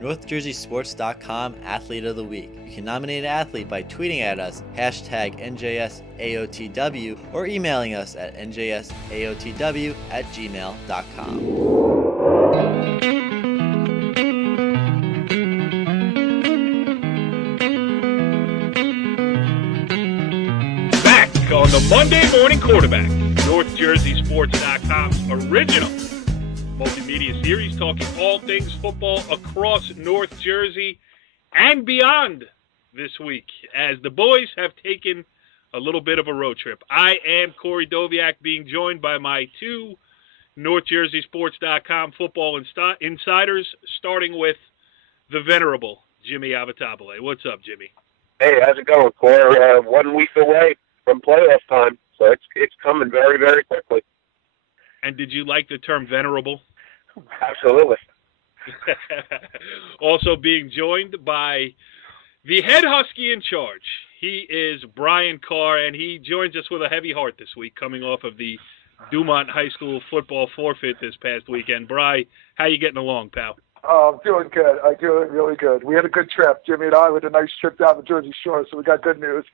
NorthJerseySports.com Athlete of the Week. You can nominate an athlete by tweeting at us, hashtag NJSAOTW, or emailing us at njsaotw@gmail.com. On the Monday Morning Quarterback, NorthJerseySports.com's original multimedia series talking all things football across North Jersey and beyond this week as the boys have taken a little bit of a road trip. I am Corey Doviak, being joined by my two NorthJerseySports.com football insiders, starting with the venerable Jimmy Avatabile. What's up, Jimmy? Hey, how's it going, Corey? 1 week away from playoff time, so it's coming very, very quickly. And did you like the term venerable? Absolutely. Also being joined by the head Husky in charge. He is Brian Carr, and he joins us with a heavy heart this week, coming off of the Dumont High School football forfeit this past weekend. Bri, how you getting along, pal? Oh, I'm doing good. I'm doing really good. We had a good trip. Jimmy and I had a nice trip down the Jersey Shore, so we got good news.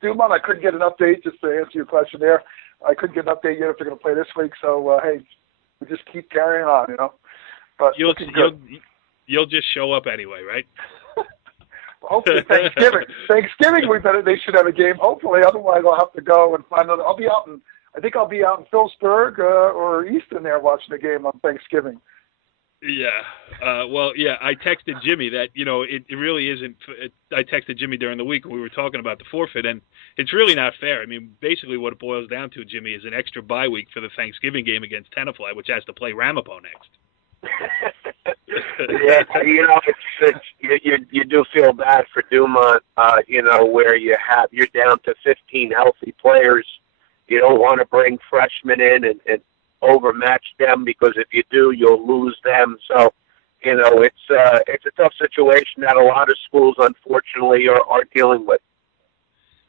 Dumont, I couldn't get an update, just to answer your question there. I couldn't get an update yet if they're going to play this week, so, hey, we just keep carrying on, you know. But you'll just show up anyway, right? Hopefully Thanksgiving. They should have a game, hopefully. Otherwise, I'll have to go and find out. I think I'll be out in Phillipsburg or Easton there watching the game on Thanksgiving. Yeah. I texted Jimmy that, it really isn't. I texted Jimmy during the week when we were talking about the forfeit, and it's really not fair. I mean, basically what it boils down to, Jimmy, is an extra bye week for the Thanksgiving game against Tenafly, which has to play Ramapo next. Yeah, you do feel bad for Dumont, where you're down to 15 healthy players. You don't want to bring freshmen in and overmatch them, because if you do, you'll lose them. So, it's a tough situation that a lot of schools, unfortunately, are dealing with.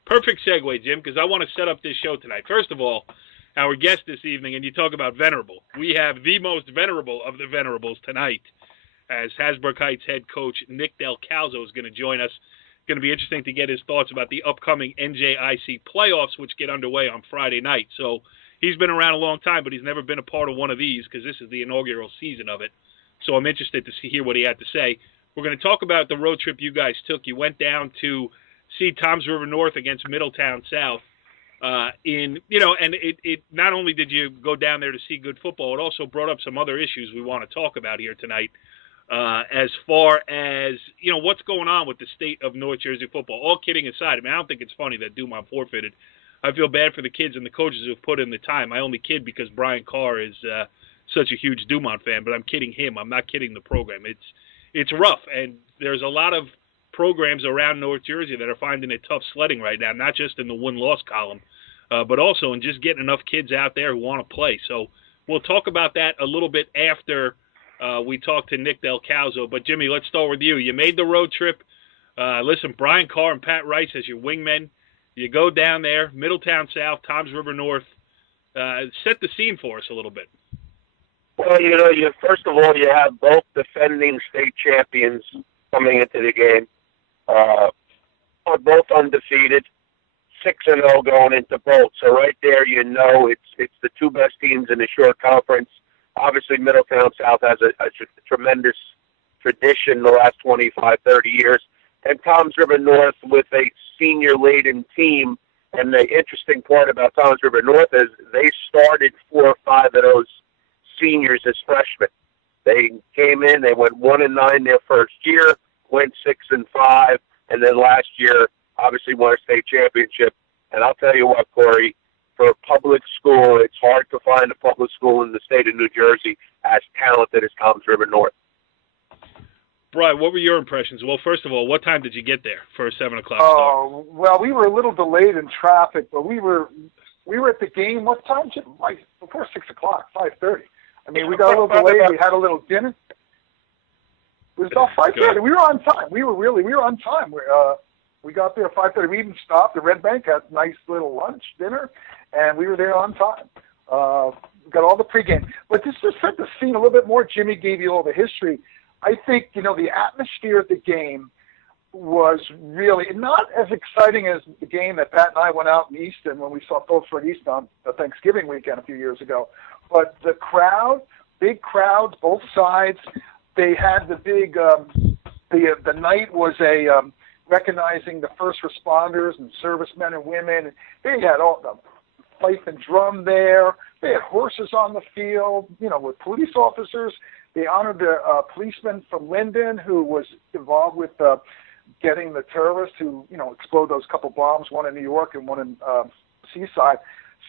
Perfect segue, Jim, because I want to set up this show tonight. First of all, our guest this evening, and you talk about venerable. We have the most venerable of the venerables tonight, as Hasbrouck Heights head coach Nick Delcalzo is going to join us. It's going to be interesting to get his thoughts about the upcoming NJIC playoffs, which get underway on Friday night. So, he's been around a long time, but he's never been a part of one of these because this is the inaugural season of it. So I'm interested to hear what he had to say. We're going to talk about the road trip you guys took. You went down to see Toms River North against Middletown South. And it not only did you go down there to see good football, it also brought up some other issues we want to talk about here tonight. As far as, what's going on with the state of North Jersey football. All kidding aside, I mean, I don't think it's funny that Dumont forfeited. I feel bad for the kids and the coaches who've put in the time. I only kid because Brian Carr is such a huge Dumont fan, but I'm kidding him. I'm not kidding the program. It's rough, and there's a lot of programs around North Jersey that are finding it tough sledding right now, not just in the win-loss column, but also in just getting enough kids out there who want to play. So we'll talk about that a little bit after we talk to Nick Delcalzo. But, Jimmy, let's start with you. You made the road trip. Listen, Brian Carr and Pat Rice as your wingmen. You go down there, Middletown South, Toms River North. Set the scene for us a little bit. Well, first of all, you have both defending state champions coming into the game. Are both undefeated, 6-0 going into both. So right there, it's the two best teams in the Shore Conference. Obviously, Middletown South has a tremendous tradition the last 25, 30 years. And Toms River North with a senior-laden team. And the interesting part about Toms River North is they started 4 or 5 of those seniors as freshmen. They came in, they went 1-9 their first year, went 6-5, and then last year obviously won a state championship. And I'll tell you what, Corey, for a public school, it's hard to find a public school in the state of New Jersey as talented as Toms River North. Brian, what were your impressions? Well, first of all, what time did you get there for a 7 o'clock start? Oh, well, we were a little delayed in traffic, but we were at the game. What time? Like before 6 o'clock, 5:30. I mean, we got a little delayed. We had a little dinner. It was about 5:30. We were on time. We were on time. We got there at 5:30. We even stopped at Red Bank, had a nice little lunch, dinner, and we were there on time. We got all the pregame. But just to set the scene a little bit more, Jimmy gave you all the history. I think, the atmosphere of the game was really not as exciting as the game that Pat and I went out in Easton when we saw Phillipsburg Easton on the Thanksgiving weekend a few years ago. But the crowd, big crowds, both sides, they had the big, the night was a recognizing the first responders and servicemen and women. They had all the fife and drum there. They had horses on the field, with police officers. They honored the policeman from Linden who was involved with getting the terrorists who, explode those couple bombs, one in New York and one in Seaside.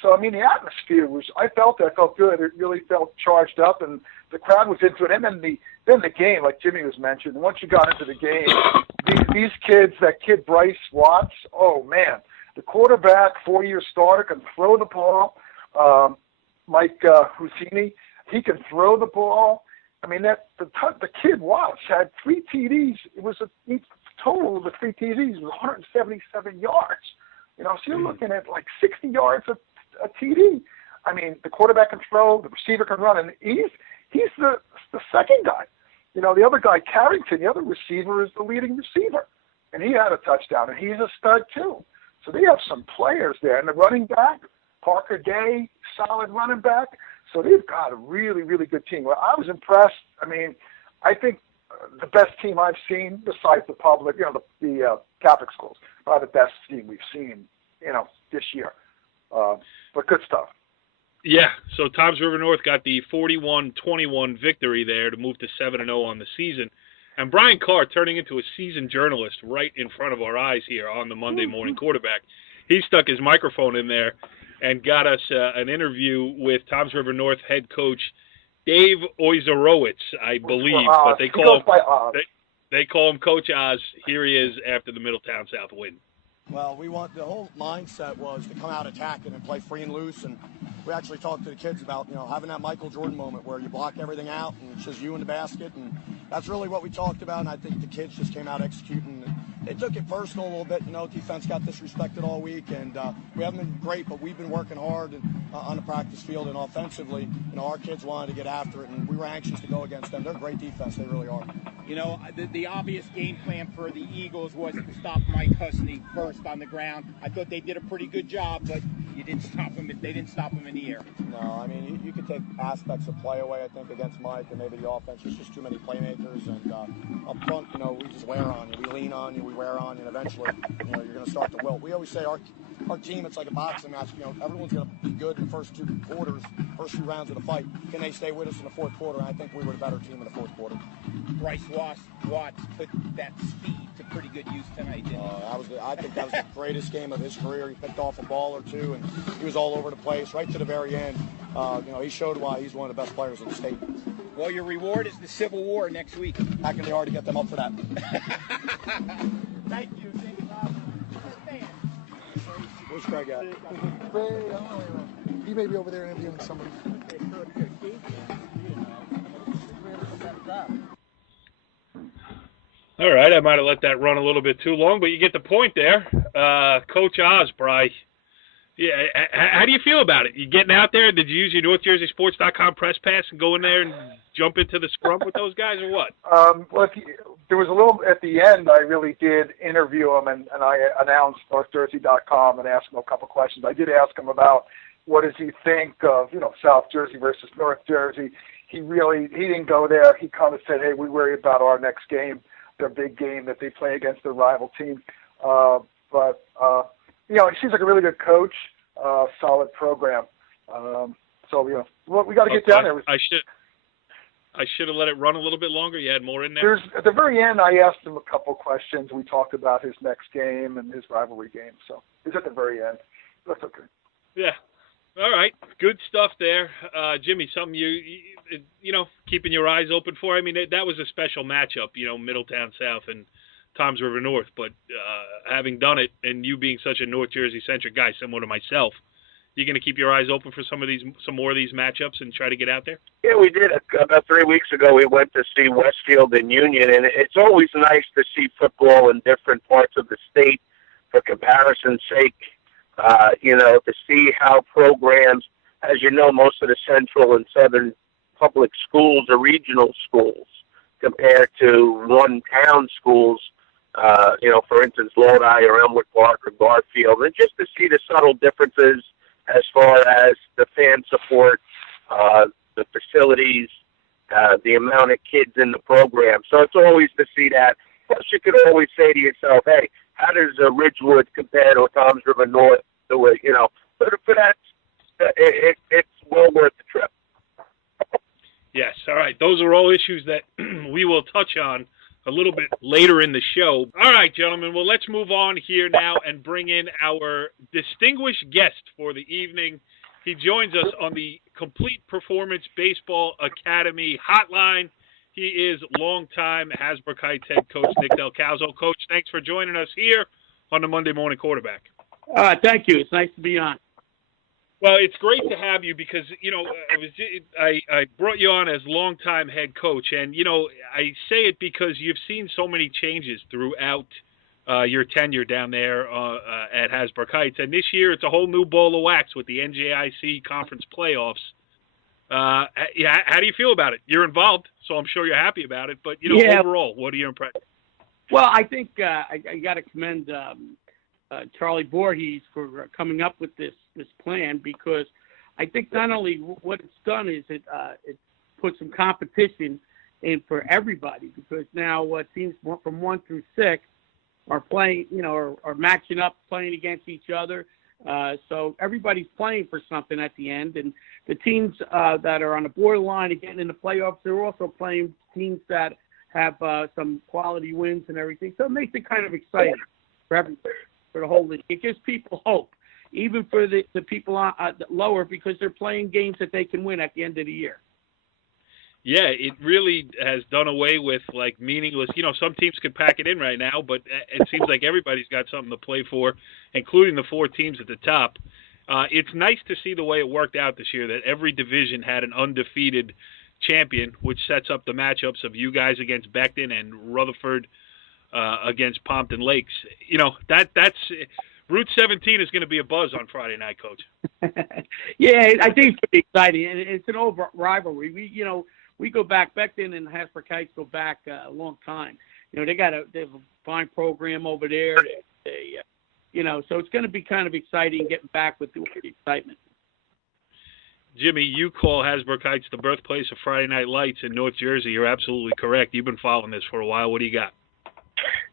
So, the atmosphere was, I felt good. It really felt charged up, and the crowd was into it. And then the game, like Jimmy was mentioning, once you got into the game, these kids, that kid Bryce Watts, oh, man, the quarterback, 4-year starter, can throw the ball. Mike Husini, he can throw the ball. The kid Watts had 3 TDs. It was a total of the 3 TDs was 177 yards. So you're looking at like 60 yards a TD. The quarterback can throw, the receiver can run, and he's the second guy. The other guy, Carrington, the other receiver, is the leading receiver, and he had a touchdown, and he's a stud too. So they have some players there, and the running back, Parker Day, solid running back. So they've got a really, really good team. Well, I was impressed. I think the best team I've seen, besides the public, the Catholic schools, probably the best team we've seen, this year. But good stuff. Yeah, so Toms River North got the 41-21 victory there to move to 7-0 on the season. And Brian Carr turning into a seasoned journalist right in front of our eyes here on the Monday Morning Quarterback. He stuck his microphone in there and got us an interview with Toms River North head coach Dave Oizerowitz, I believe, but they call him Coach Oz. Here he is after the Middletown South win. Well, the whole mindset was to come out attacking and play free and loose, and we actually talked to the kids about, having that Michael Jordan moment where you block everything out and it's just you in the basket, and that's really what we talked about, and I think the kids just came out executing. They took it personal a little bit, defense got disrespected all week, and we haven't been great, but we've been working hard on the practice field, and offensively, our kids wanted to get after it, and we were anxious to go against them. They're great defense, they really are. The obvious game plan for the Eagles was to stop Mike Husney first on the ground. I thought they did a pretty good job, but you didn't stop him. They didn't stop him in the air. No, you could take aspects of play away, I think, against Mike, and maybe the offense. There's just too many playmakers, and up front, we just wear on you. We lean on you, we wear on you, and eventually, you're going to start to wilt. We always say our team, it's like a boxing match. Everyone's going to be good in the first 2 quarters, first 2 rounds of the fight. Can they stay with us in the fourth quarter? And I think we were the better team in the fourth quarter. Bryce Watts put that speed to pretty good use tonight, didn't he? I think that was the greatest game of his career. He picked off a ball or 2, and he was all over the place right to the very end. He showed why he's one of the best players in the state. Well, your reward is the Civil War next week. Back in the yard to get them up for that. Thank you. Where's Craig at? He may be over there interviewing somebody. All right, I might have let that run a little bit too long, but you get the point there. Coach Oz, Bry. Yeah, how do you feel about it? You getting out there? Did you use your NorthJerseySports.com press pass and go in there and jump into the scrum with those guys, or what? Well, there was a little at the end. I really did interview him, and I announced NorthJersey.com and asked him a couple questions. I did ask him about what does he think of South Jersey versus North Jersey. He didn't go there. He kind of said, "Hey, we worry about our next game, their big game that they play against their rival team." But he seems like a really good coach, solid program. So we got to get down there. I should have let it run a little bit longer. You had more in there? At the very end, I asked him a couple questions. We talked about his next game and his rivalry game. So it's at the very end. That's okay. Yeah. All right. Good stuff there. Jimmy, something you keeping your eyes open for? That was a special matchup, Middletown South and Toms River North. But having done it and you being such a North Jersey-centric guy, similar to myself, you going to keep your eyes open for some more of these matchups and try to get out there? Yeah, we did. About 3 weeks ago, we went to see Westfield and Union, and it's always nice to see football in different parts of the state for comparison's sake. To see how programs, as you know, most of the central and southern public schools are regional schools. compared to one-town schools, for instance, Lodi or Elmwood Park or Garfield, and just to see the subtle differences as far as the fan support, the facilities, the amount of kids in the program. So it's always to see that. Plus, you could always say to yourself, hey, how does Ridgewood compare to Toms River North? For that, it's well worth the trip. Yes, all right. Those are all issues that we will touch on a little bit later in the show. All right, gentlemen, well, let's move on here now and bring in our distinguished guest for the evening. He joins us on the Complete Performance Baseball Academy hotline. He is longtime Hasbrouck Heights head coach Nick Delcalzo. Coach, thanks for joining us here on the Monday Morning Quarterback. Thank you. It's nice to be on. Well, it's great to have you because, I brought you on as longtime head coach, and, I say it because you've seen so many changes throughout your tenure down there at Hasbrouck Heights. And this year it's a whole new ball of wax with the NJIC conference playoffs. How do you feel about it? You're involved, so I'm sure you're happy about it. But, overall, what are your impressions? Well, I think I got to commend Charlie Voorhees for coming up with this plan, because I think not only what it's done is it put some competition in for everybody, because now teams from 1 through 6 are playing, are matching up, playing against each other. So everybody's playing for something at the end, and the teams that are on the borderline of getting in the playoffs, they're also playing teams that have some quality wins and everything. So it makes it kind of exciting for everybody, for the whole league. It gives people hope, even for the people lower, because they're playing games that they can win at the end of the year. Yeah, it really has done away with, meaningless. Some teams could pack it in right now, but it seems like everybody's got something to play for, including the 4 teams at the top. It's nice to see the way it worked out this year, that every division had an undefeated champion, which sets up the matchups of you guys against Beckton and Rutherford against Pompton Lakes. That's Route 17 is going to be a buzz on Friday night, Coach. Yeah, I think it's pretty exciting, and it's an old rivalry. We go back. Beckton and Hasbrouck Heights go back a long time. They have a fine program over there. So it's going to be kind of exciting getting back with the excitement. Jimmy, you call Hasbrouck Heights the birthplace of Friday Night Lights in North Jersey. You're absolutely correct. You've been following this for a while. What do you got?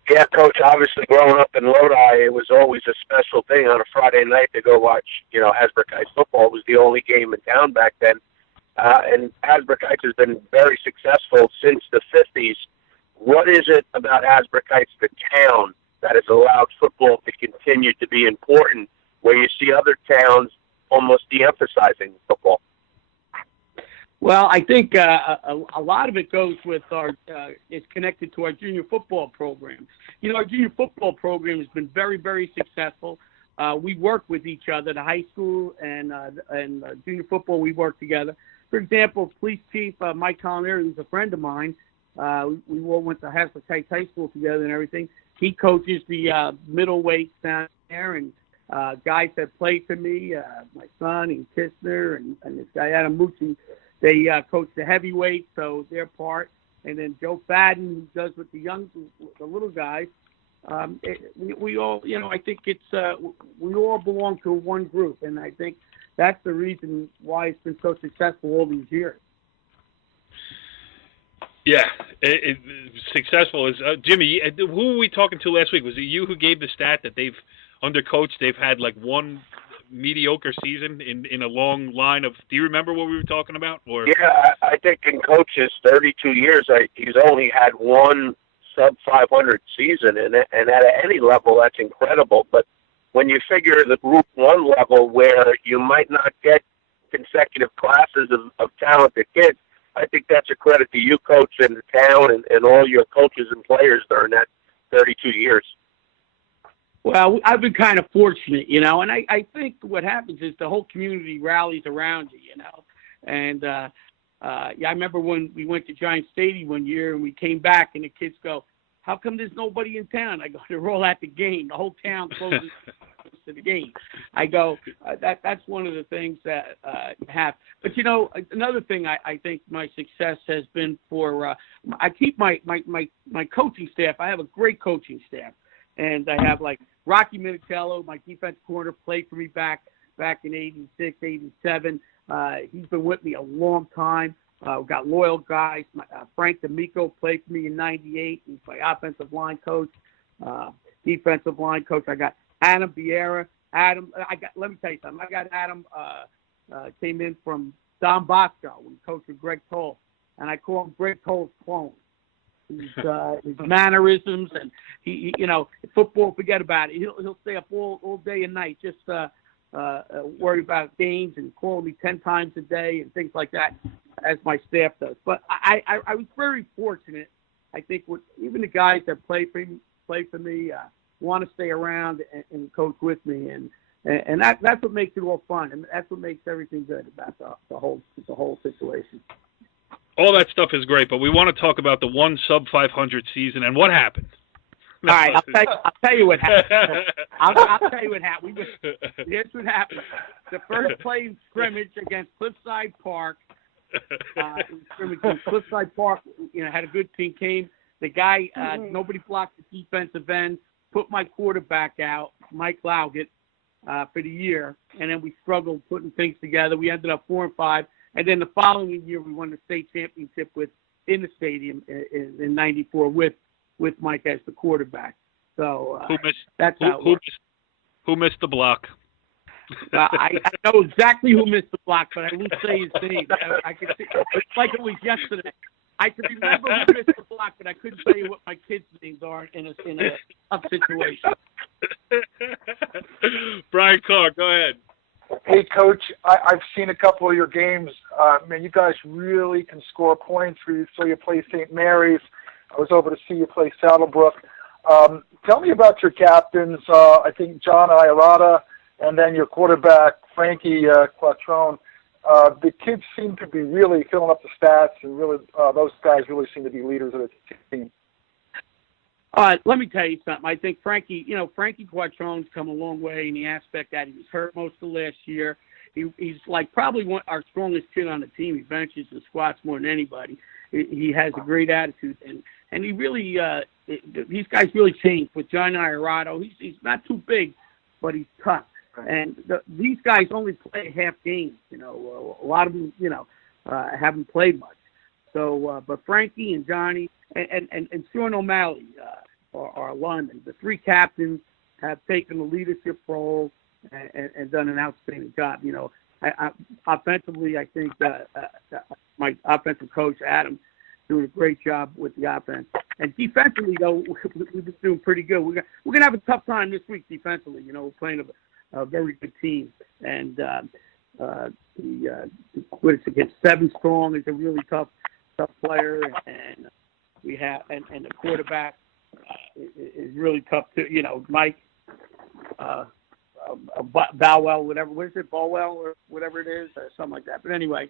Yeah, Coach, obviously growing up in Lodi, it was always a special thing on a Friday night to go watch, Hasbrouck Heights football. It was the only game in town back then. And Hasbrouck Heights has been very successful since the 50s. What is it about Hasbrouck Heights, the town, that has allowed football to continue to be important, where you see other towns almost de-emphasizing football? Well, I think a lot of it goes with is connected to our junior football program. Our junior football program has been very, very successful. We work with each other. The high school and junior football, we work together. For example, Police Chief Mike Collier, who's a friend of mine, we all went to Hasbrouck Heights High School together and everything. He coaches the middleweight down there, and guys that play for me, my son and Kistner and this guy Adam Mucci, they coach the heavyweight, so they're part. And then Joe Fadden, who does with the little guys. We all, I think we all belong to one group, and I think that's the reason why it's been so successful all these years. Yeah, it's successful. Jimmy, who were we talking to last week? Was it you who gave the stat that under coach, they've had one mediocre season in a long line of? Do you remember what we were talking about? Or yeah, I think in Coach's 32 years, he's only had one sub 500 season, and at any level, that's incredible. But when you figure the Group 1 level, where you might not get consecutive classes of talented kids, I think that's a credit to you, Coach, and the town, and all your coaches and players during that 32 years. Well, I've been kind of fortunate, and I think what happens is the whole community rallies around you, And I remember when we went to Giant Stadium one year and we came back and the kids go, "How come there's nobody in town?" I go, "They're all at the game. The whole town closes of the game. I go, that's one of the things that you have. But, another thing I think my success has been for I keep my coaching staff. I have a great coaching staff. And I have, like, Rocky Middletown, my defense corner, played for me back in 86, 87. He's been with me a long time. We've got loyal guys. Frank D'Amico played for me in 98. He's my offensive line coach, defensive line coach. I got Adam Vieira. Let me tell you something. I got Adam came in from Don Bosco when coach with Greg Toll, and I call him Greg Toll's clone. His mannerisms and he football, forget about it. He'll stay up all day and night just worry about games and call me 10 times a day and things like that, as my staff does. But I was very fortunate. I think even the guys that play for me want to stay around and coach with me, and that's what makes it all fun, and that's what makes everything good about the whole situation. All that stuff is great, but we want to talk about the one sub-500 season and what happened. All right, I'll tell you what happened. I'll tell you what happened. Here's what happened. The first play in scrimmage against Cliffside Park. Cliffside Park, had a good team. Came the guy. Nobody blocked the defensive end. Put my quarterback out, Mike Laugett, for the year, and then we struggled putting things together. We ended up 4-5. And then the following year, we won the state championship in the stadium in '94 with Mike as the quarterback. So who missed the block? I know exactly who missed the block, but I won't say his name. I could see, it's like it was yesterday. I could remember who missed the block, but I couldn't tell you what my kids' names are in a tough situation. Brian Carr, go ahead. Hey, Coach, I've seen a couple of your games. Man, you guys really can score points. We saw you play St. Mary's. I was over to see you play Saddlebrook. Tell me about your captains. I think John Iarata, and then your quarterback, Frankie Quattrone. The kids seem to be really filling up the stats, and really those guys really seem to be leaders of the team. Let me tell you something. I think Frankie Quattrone's come a long way in the aspect that he was hurt most of last year. He's like probably our strongest kid on the team. He benches and squats more than anybody. He has a great attitude, and he really these guys really changed with John Iarata. He's not too big, but he's tough. And these guys only play half games. A lot of them haven't played much. So, but Frankie and Johnny and Sean O'Malley, our linemen, the three captains have taken the leadership role and done an outstanding job. Offensively, I think my offensive coach Adam doing a great job with the offense. And defensively, though, we've been doing pretty good. We're gonna have a tough time this week defensively. We're playing a very good team, and against Seven Strong is a really tough player, and we have and the quarterback is really tough too. Mike Bowell, what is it, Bowell or whatever it is, or something like that. But anyway,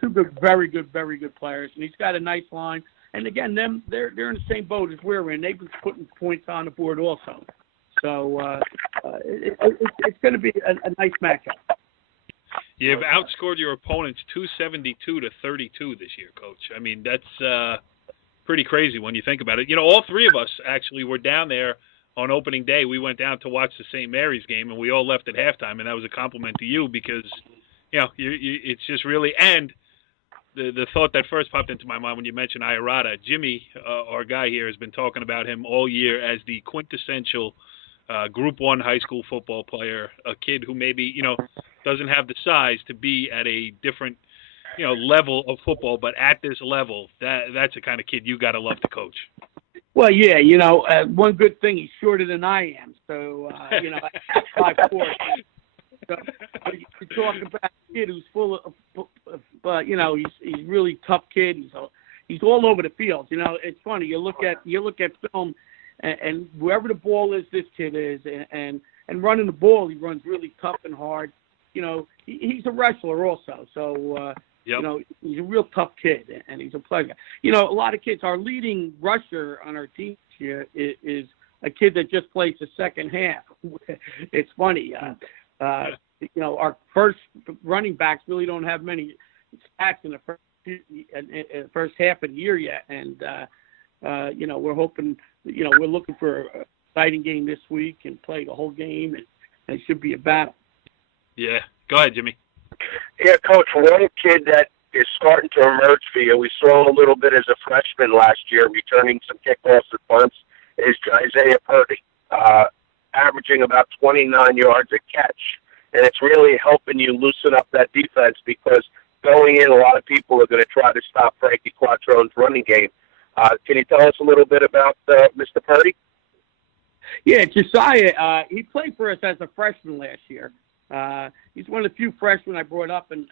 two very good players, and he's got a nice line. And again, they're in the same boat as we're in. They've been putting points on the board also. So it's going to be a nice matchup. You've outscored your opponents 272 to 32 this year, Coach. I mean, that's pretty crazy when you think about it. All three of us actually were down there on opening day. We went down to watch the St. Mary's game, and we all left at halftime, and that was a compliment to you because, it's just really – and the thought that first popped into my mind when you mentioned Iarata, Jimmy, our guy here, has been talking about him all year as the quintessential Group 1 high school football player, a kid who maybe, doesn't have the size to be at a different, level of football, but at this level, that's the kind of kid you got to love to coach. Well, yeah, one good thing, he's shorter than I am, so, 5'4". So you're talking about a kid who's full of, he's really tough kid. He's all over the field. It's funny. You look at film, and wherever the ball is, this kid is, and running the ball, he runs really tough and hard. He's a wrestler also. So he's a real tough kid, and he's a pleasure. A lot of kids. Our leading rusher on our team here is a kid that just plays the second half. It's funny. Our first running backs really don't have many stats in the first half of the year yet, and we're hoping. We're looking for an exciting game this week and play the whole game, and it should be a battle. Yeah, go ahead, Jimmy. Yeah, Coach, one kid that is starting to emerge for you, we saw a little bit as a freshman last year, returning some kickoffs and punts, is Isaiah Purdy, averaging about 29 yards a catch. And it's really helping you loosen up that defense because going in, a lot of people are going to try to stop Frankie Quattrone's running game. Can you tell us a little bit about Mr. Purdy? Yeah, Josiah, he played for us as a freshman last year. He's one of the few freshmen I brought up in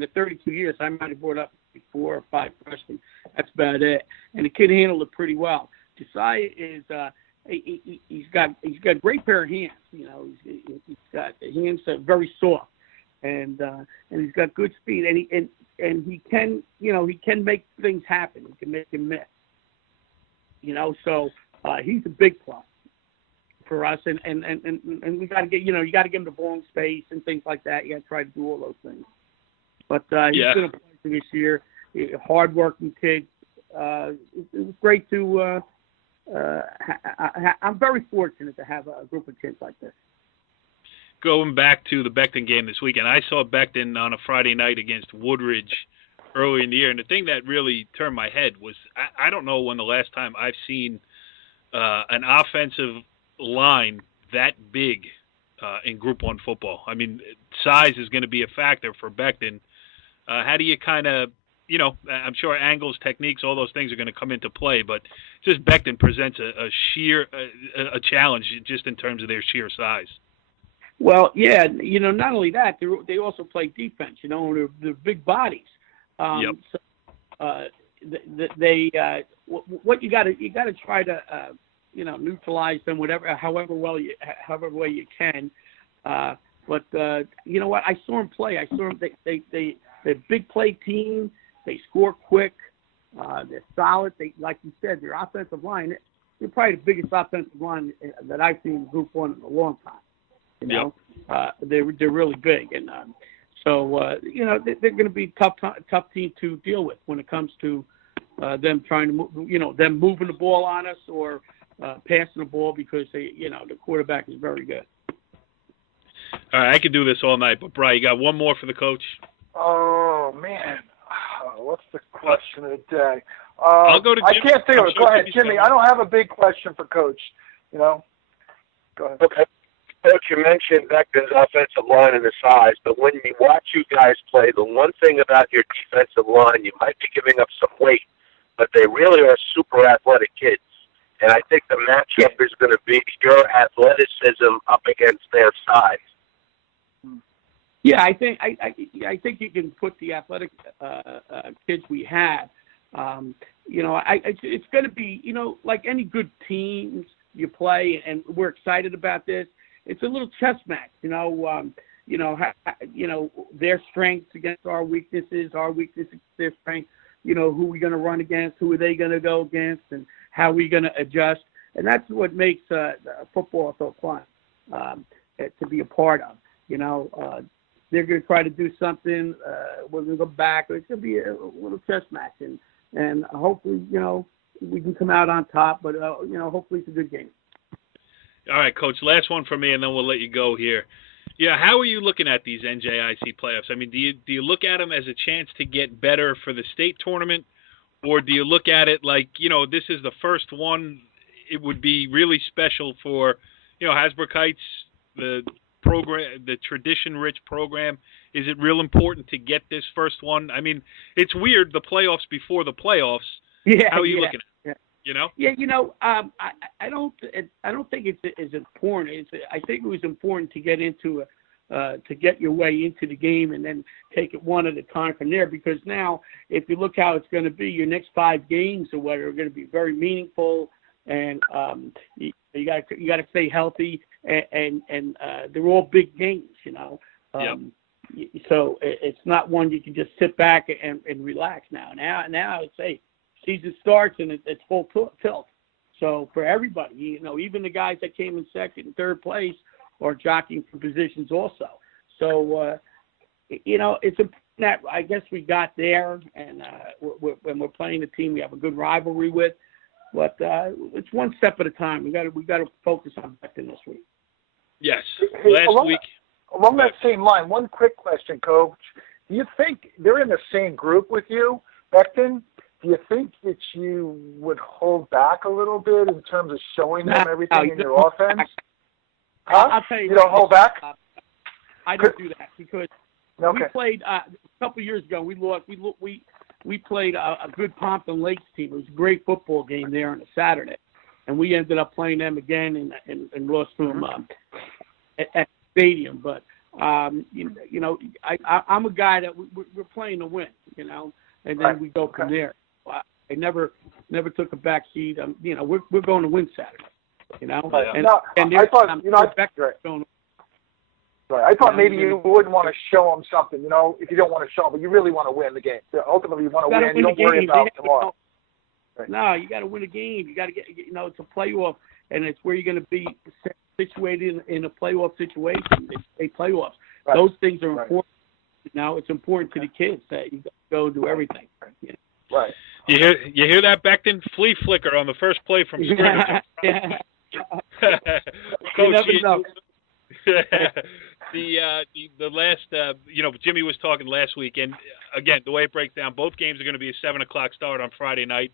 the 32 years. I might have brought up 4 or 5 freshmen. That's about it. And the kid handled it pretty well. Josiah is he's got great pair of hands. He's got hands that are very soft, and he's got good speed. And he can make things happen. He can make him miss. So he's a big plus for us, and we got to get you got to give him the ball in space and things like that. You got to try to do all those things. But he's been a pleasure this year. A hard-working kid. It was great to. I'm very fortunate to have a group of kids like this. Going back to the Beckton game this weekend, I saw Beckton on a Friday night against Woodridge early in the year, and the thing that really turned my head was I don't know when the last time I've seen an offensive line that big in Group 1 football. I mean, size is going to be a factor for Beckton. How do you kind of, I'm sure angles, techniques, all those things are going to come into play, but just Beckton presents a challenge just in terms of their sheer size. Well, yeah, not only that, they also play defense, and they're big bodies. So, what you got to try to neutralize them, however way you can. But you know what? I saw them play. I saw them. They're a big play team. They score quick. They're solid. Like you said, their offensive line. They're probably the biggest offensive line that I've seen in Group 1 in a long time. They're really big, and so they're going to be a tough team to deal with when it comes to them trying to them moving the ball on us or passing the ball because the quarterback is very good. All right, I could do this all night, but Brian, you got one more for the coach? Oh man, what's the question of the day? I'll go to Jimmy. I can't think of it. Go ahead, Jimmy. I don't have a big question for Coach. Go ahead. Okay. Coach, you mentioned Beckton's offensive line and the size, but when you watch you guys play, the one thing about your defensive line, you might be giving up some weight, but they really are super athletic kids. And I think the matchup is going to be your athleticism up against their size. Yeah, I think you can put the athletic kids we have. It's going to be like any good teams you play, and we're excited about this. It's a little chess match, their strengths against our weaknesses, our weaknesses their strengths. Who we're going to run against, who are they going to go against, and how we're going to adjust. And that's what makes football so fun to be a part of. They're going to try to do something. We're going to go back. It's going to be a little chess match, and hopefully, we can come out on top. But hopefully, it's a good game. All right, Coach. Last one for me, and then we'll let you go here. Yeah, how are you looking at these NJIC playoffs? I mean, do you look at them as a chance to get better for the state tournament, or do you look at it like this is the first one? It would be really special for Hasbrouck Heights, the program, the tradition-rich program. Is it real important to get this first one? I mean, it's weird, the playoffs before the playoffs. Yeah, how are you looking at it? Yeah, I don't think it's as important. I think it was important to get into to get your way into the game and then take it one at a time from there. Because now, if you look how it's going to be, your next 5 games or whatever are going to be very meaningful, and you got to stay healthy, and they're all big games, So it's not one you can just sit back and relax now. Now it's season starts and it's full tilt. So for everybody, even the guys that came in second and third place are jockeying for positions also. So, it's important that I guess we got there, and when we're playing a team we have a good rivalry with. But it's one step at a time. We got to focus on Beckton this week. Yes. Hey, Last week. Along that same line, one quick question, Coach. Do you think they're in the same group with you, Beckton? Do you think that you would hold back a little bit in terms of showing them everything in your offense? Huh? I'll tell you. You don't hold back? I don't do that because we played a couple years ago. We lost. We played a good Pompton Lakes team. It was a great football game there on a Saturday, and we ended up playing them again and lost to them at the stadium. But I'm a guy that we're playing to win, and then we go from there. I never took a back seat. We're going to win Saturday, I thought maybe you wouldn't want to show them something, if you don't want to show them, but you really want to win the game. So ultimately, you want to win. You don't worry about tomorrow. No, you got to win a game. You got to get, it's a playoff, and it's where you're going to be situated in a playoff situation. It's a playoffs. Right. Those things are important. It's important to the kids that you go do everything. Right. You hear that, Beckton? Flea flicker on the first play from scrimmage. Yeah. Coach, you never know. The last, Jimmy was talking last week, and again, the way it breaks down, both games are going to be a 7:00 start on Friday night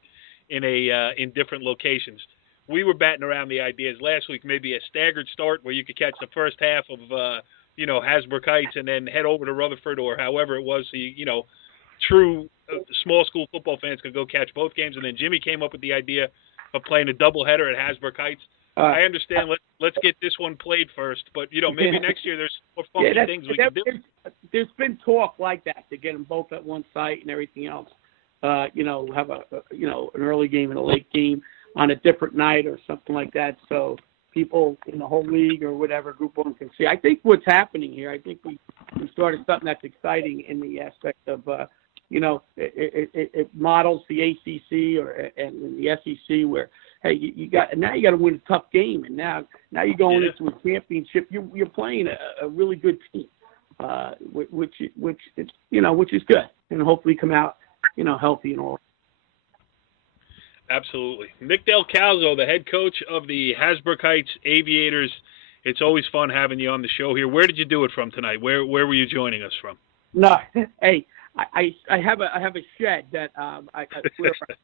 in different locations. We were batting around the ideas last week, maybe a staggered start where you could catch the first half of, Hasbrouck Heights and then head over to Rutherford or however it was. So, true small school football fans could go catch both games. And then Jimmy came up with the idea of playing a doubleheader at Hasbrouck Heights. I understand. Let's get this one played first, but maybe next year there's more funky things we can do. There's been talk like that to get them both at one site and everything else. Have an early game and a late game on a different night or something like that, so people in the whole league or whatever Group 1 can see. I think what's happening here, I think we started something that's exciting in the aspect of it models the ACC and the SEC where. Hey, you got to win a tough game, and now you're going into a championship. You're playing a really good team, which is good, and hopefully come out healthy and all. Absolutely, Nick Delcalzo, the head coach of the Hasbrouck Heights Aviators. It's always fun having you on the show here. Where did you do it from tonight? Where were you joining us from? No, hey. I have a shed that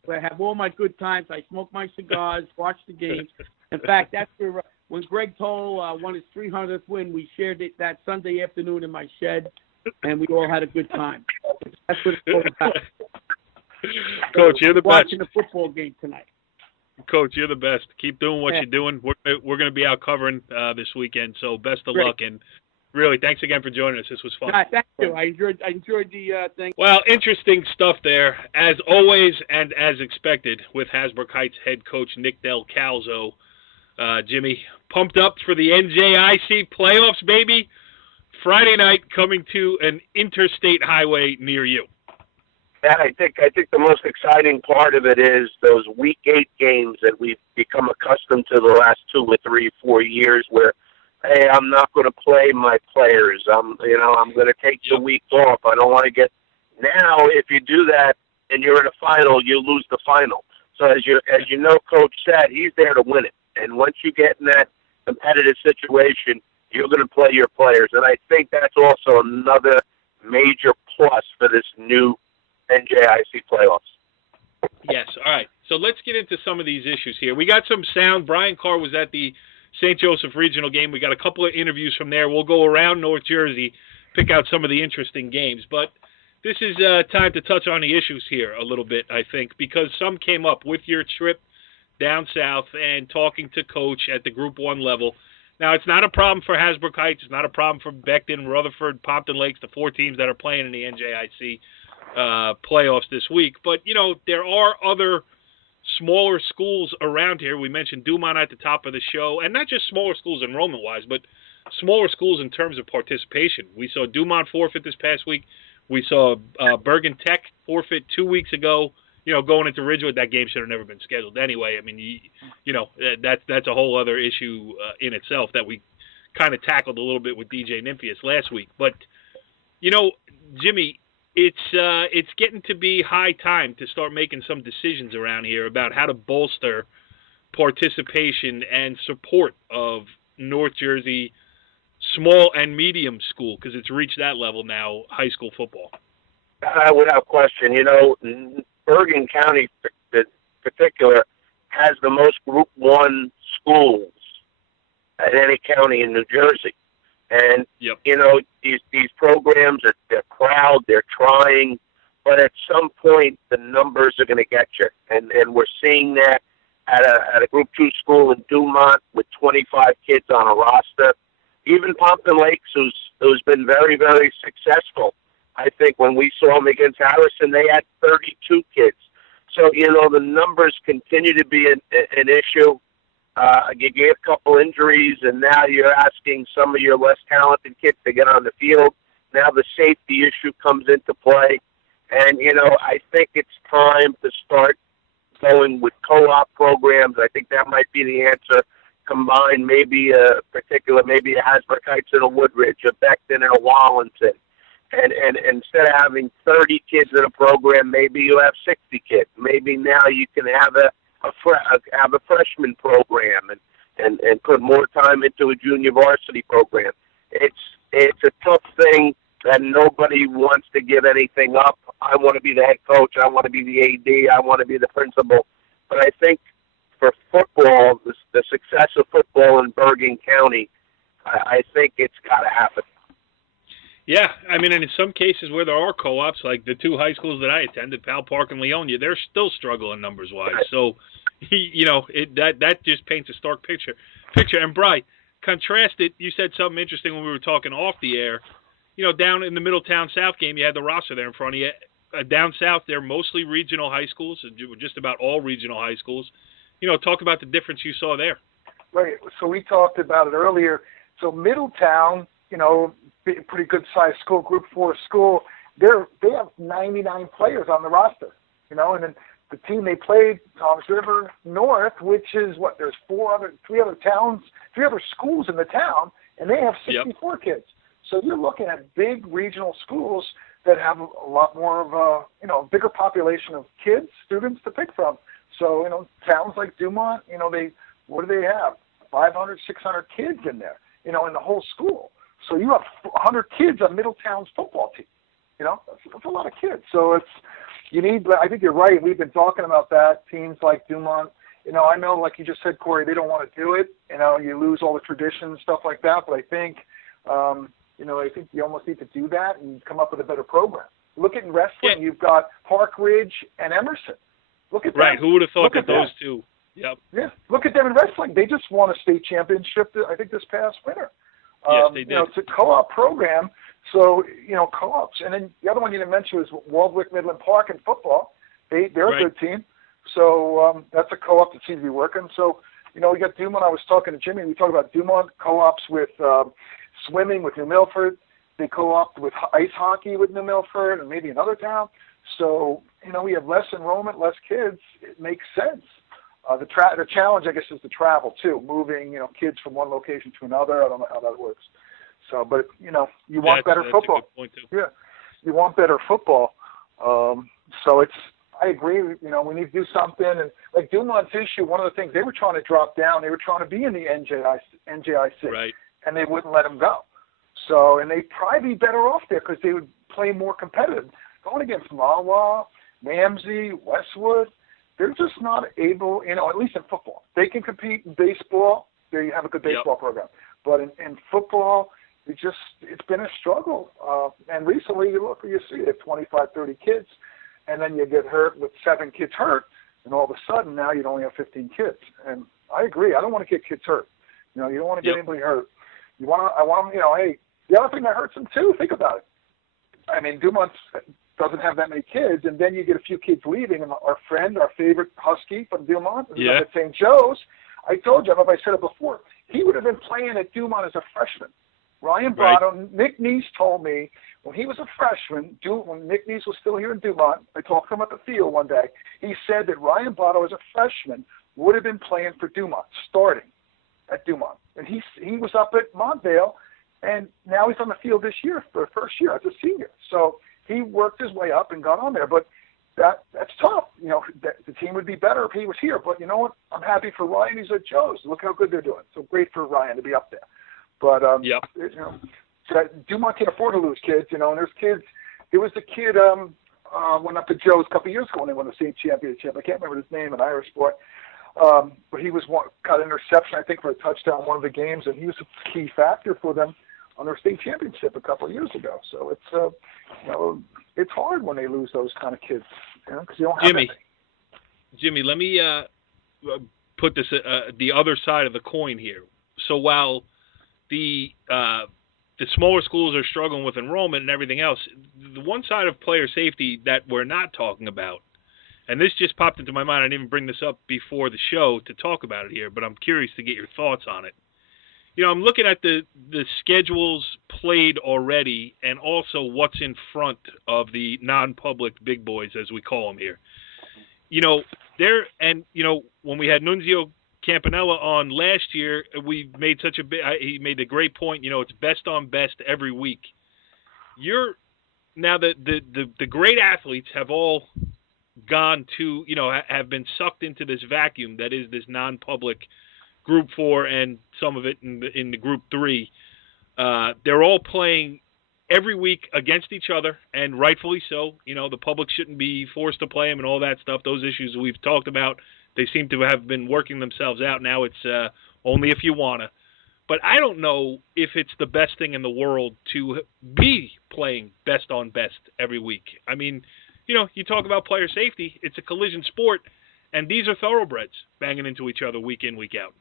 where I have all my good times. I smoke my cigars, watch the games. In fact, that's where when Greg Toll won his 300th win, we shared it that Sunday afternoon in my shed, and we all had a good time. That's what it's all about. Coach, you're the best. Watching the football game tonight. Coach, you're the best. Keep doing what you're doing. We're going to be out covering this weekend, so best of luck. And really, thanks again for joining us. This was fun. Thank you. I enjoyed the thing. Well, interesting stuff there, as always and as expected, with Hasbrouck Heights head coach Nick Delcalzo. Jimmy, pumped up for the NJIC playoffs, baby. Friday night coming to an interstate highway near you. Yeah, I think the most exciting part of it is those Week 8 games that we've become accustomed to the last 2 or 3, 4 years where, hey, I'm not going to play my players. I'm going to take the week off. I don't want to get. Now, if you do that and you're in a final, you lose the final. So as you know, Coach said, he's there to win it. And once you get in that competitive situation, you're going to play your players. And I think that's also another major plus for this new NJIC playoffs. Yes. All right. So let's get into some of these issues here. We got some sound. Brian Carr was at the St. Joseph Regional game. We got a couple of interviews from there. We'll go around North Jersey, pick out some of the interesting games. But this is time to touch on the issues here a little bit, I think, because some came up with your trip down south and talking to Coach at the Group 1 level. Now, it's not a problem for Hasbrouck Heights. It's not a problem for Beckton, Rutherford, Pompton Lakes, the 4 teams that are playing in the NJIC playoffs this week. But, there are other smaller schools around here. We mentioned Dumont at the top of the show, and not just smaller schools enrollment-wise, but smaller schools in terms of participation. We saw Dumont forfeit this past week. We saw Bergen Tech forfeit 2 weeks ago. going into Ridgewood, that game should have never been scheduled anyway. I mean, that's a whole other issue in itself that we kind of tackled a little bit with DJ Nymphius last week. But, Jimmy, it's getting to be high time to start making some decisions around here about how to bolster participation and support of North Jersey small and medium school, because it's reached that level now, high school football. Without question. Bergen County in particular has the most Group 1 schools at any county in New Jersey. And, these programs, they're proud, they're trying, but at some point the numbers are going to get you. And we're seeing that at a Group 2 school in Dumont with 25 kids on a roster. Even Pompton Lakes, who's been very, very successful. I think when we saw them against Harrison, they had 32 kids. So, the numbers continue to be an issue. You get a couple injuries, and now you're asking some of your less talented kids to get on the field. Now the safety issue comes into play. And, I think it's time to start going with co-op programs. I think that might be the answer. Combine maybe a Hasbrouck Heights and a Woodridge, a Beckton and a Wallington. And instead of having 30 kids in a program, maybe you have 60 kids. Maybe now you can have a freshman program and put more time into a junior varsity program. It's a tough thing that nobody wants to give anything up. I want to be the head coach. I want to be the AD. I want to be the principal. But I think for football, the success of football in Bergen County, I think it's got to happen. Yeah, I mean, and in some cases where there are co-ops, like the two high schools that I attended, Pal Park and Leonia, they're still struggling numbers-wise. So, that just paints a stark picture. And, Bri, contrast it. You said something interesting when we were talking off the air. Down in the Middletown South game, you had the roster there in front of you. Down south, they're mostly regional high schools, just about all regional high schools. Talk about the difference you saw there. Right. So we talked about it earlier. So Middletown, pretty good sized school, Group 4 school. They have 99 players on the roster, and then the team they played, Toms River North, which is there's three other schools in the town, and they have 64 kids. So you're looking at big regional schools that have a lot more of a bigger population of kids, students to pick from. So towns like Dumont, what do they have? 500, 600 kids in there, in the whole school. So you have 100 kids on Middletown's football team. That's a lot of kids. So I think you're right. We've been talking about that. Teams like Dumont, I know, like you just said, Corey, they don't want to do it. You lose all the traditions, stuff like that. But I think, I think you almost need to do that and come up with a better program. Look at wrestling. You've got Park Ridge and Emerson. Look at right. them. Who would have thought that those two? Yep. Yeah. Look at them in wrestling. They just won a state championship, I think, this past winter. Yes, they did. It's a co-op program, so co-ops. And then the other one you didn't mention was Waldwick Midland Park in football. They're a good team, so that's a co-op that seems to be working. So we got Dumont. I was talking to Jimmy. We talked about Dumont co-ops with swimming with New Milford. They co-opt with ice hockey with New Milford and maybe another town. So we have less enrollment, less kids. It makes sense. The challenge, I guess, is the travel too, moving kids from one location to another. I don't know how that works. So, but you want better football. A good point too. Yeah, you want better football. So I agree. We need to do something. And like Dumont's issue, one of the things they were trying to drop down, they were trying to be in the NJIC, right? And they wouldn't let them go. So, and they'd probably be better off there because they would play more competitive. Going against Mawa, Ramsey, Westwood. They're just not able, at least in football. They can compete in baseball. There you have a good baseball program. But in football, it's been a struggle. And recently, you see they have 25, 30 kids, and then you get hurt with 7 kids hurt, and all of a sudden now you only have 15 kids. And I agree. I don't want to get kids hurt. You don't want to get anybody hurt. I want them, hey, the other thing that hurts them too, think about it. I mean, Dumont doesn't have that many kids, and then you get a few kids leaving. And our favorite Husky from Dumont, at St. Joe's, I told you, I don't know if I said it before, he would have been playing at Dumont as a freshman. Ryan Bottom, Nick Neese told me when he was a freshman, when Nick Neese was still here in Dumont, I talked to him at the field one day. He said that Ryan Botto, as a freshman, would have been playing for Dumont, starting at Dumont. And he was up at Montvale, and now he's on the field this year for the first year as a senior. So he worked his way up and got on there. But that's tough. You know, the team would be better if he was here. But you know what? I'm happy for Ryan. He's at Joe's. Look how good they're doing. So great for Ryan to be up there. But yep. You know, Dumont can't afford to lose kids. You know, and there's kids. There was a kid went up to Joe's a couple of years ago when they won the state championship. I can't remember his name, an Irish boy. But he got an interception, I think, for a touchdown one of the games, and he was a key factor for them on their state championship a couple of years ago. So it's you know, it's hard when they lose those kind of kids, you know, because you don't have anything. Jimmy, let me put this the other side of the coin here. So while the smaller schools are struggling with enrollment and everything else, the one side of player safety that we're not talking about, and this just popped into my mind, I didn't even bring this up before the show to talk about it here, but I'm curious to get your thoughts on it. You know, I'm looking at the schedules played already and also what's in front of the non-public big boys, as we call them here. You know, when we had Nunzio Campanella on last year, we made he made a great point, you know, it's best on best every week. Now the great athletes have all gone to, you know, have been sucked into this vacuum that is this non-public Group 4 and some of it in the Group 3. They're all playing every week against each other, and rightfully so. You know, the public shouldn't be forced to play them and all that stuff. Those issues we've talked about, they seem to have been working themselves out. Now it's only if you want to. But I don't know if it's the best thing in the world to be playing best on best every week. I mean, you know, you talk about player safety, it's a collision sport, and these are thoroughbreds banging into each other week in, week out.